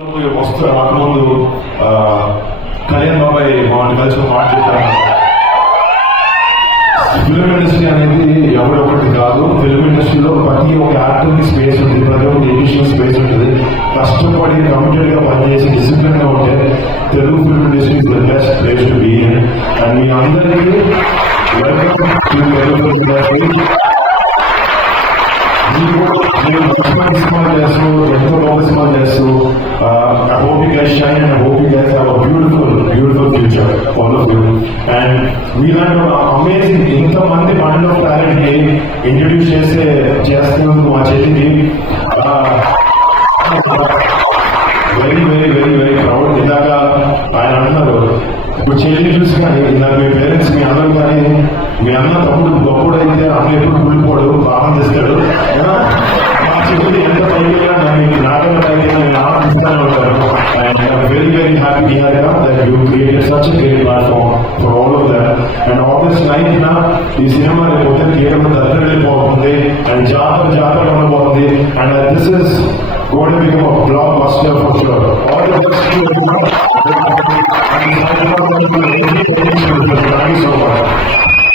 వస్తూ రాకముందు కళ్యాణ్ బాబాయ్ మామూలు కలిసి మాట్లాడతారు. ఫిల్మ్ ఇండస్ట్రీ అనేది ఎవరొకటి కాదు. ఫిల్మ్ ఇండస్ట్రీలో ప్రతి ఒక్క యాక్టర్ కి స్పేస్ ఉంటుంది, ప్రతి ఒక్క ఎడిషన్ స్పేస్ ఉంటుంది. కష్టపడి కమిటెడ్ గా పనిచేసి డిసిప్లిన్ గా ఉంటే Telugu film industry is the best place to be in. And మీ అందరికీ welcome to Telugu film industry. Cinema చేస్తూ ఎంతో గొప్ప సినిమా చేస్తూ I hope you guys shine and I hope you guys have a beautiful future, all of you. And we learned amazing ఇంతమంది bund of talent ని ఇంట్రడ్యూస్ చేస్తున్నందుకు మా చెల్లికి very very very very proud. ఇందాక ఆయన అంటున్నారు, ఇప్పుడు చెల్లిని చూసి కానీ ఇందాక మీ పేరెంట్స్ మీ అందరూ కానీ మీ అన్న తమ్ముడు గొప్పడైతే అన్న ఎప్పుడు కూలిపోడు, ఆనందిస్తాడు. మా చెల్లి ఎంత పైగా నాగైతే ఆనందిస్తూనే ఉంటారు. And I'm very very happy Niharika that you created such a great platform for all of them. And August 9th na ఈ సినిమా రేపు థియేటర్ దగ్గర వెళ్ళిపోతుంది అండ్ జాతర ఉండబోతుంది. And this is going to become a blockbuster for sure. All the best to you. Thank you so much.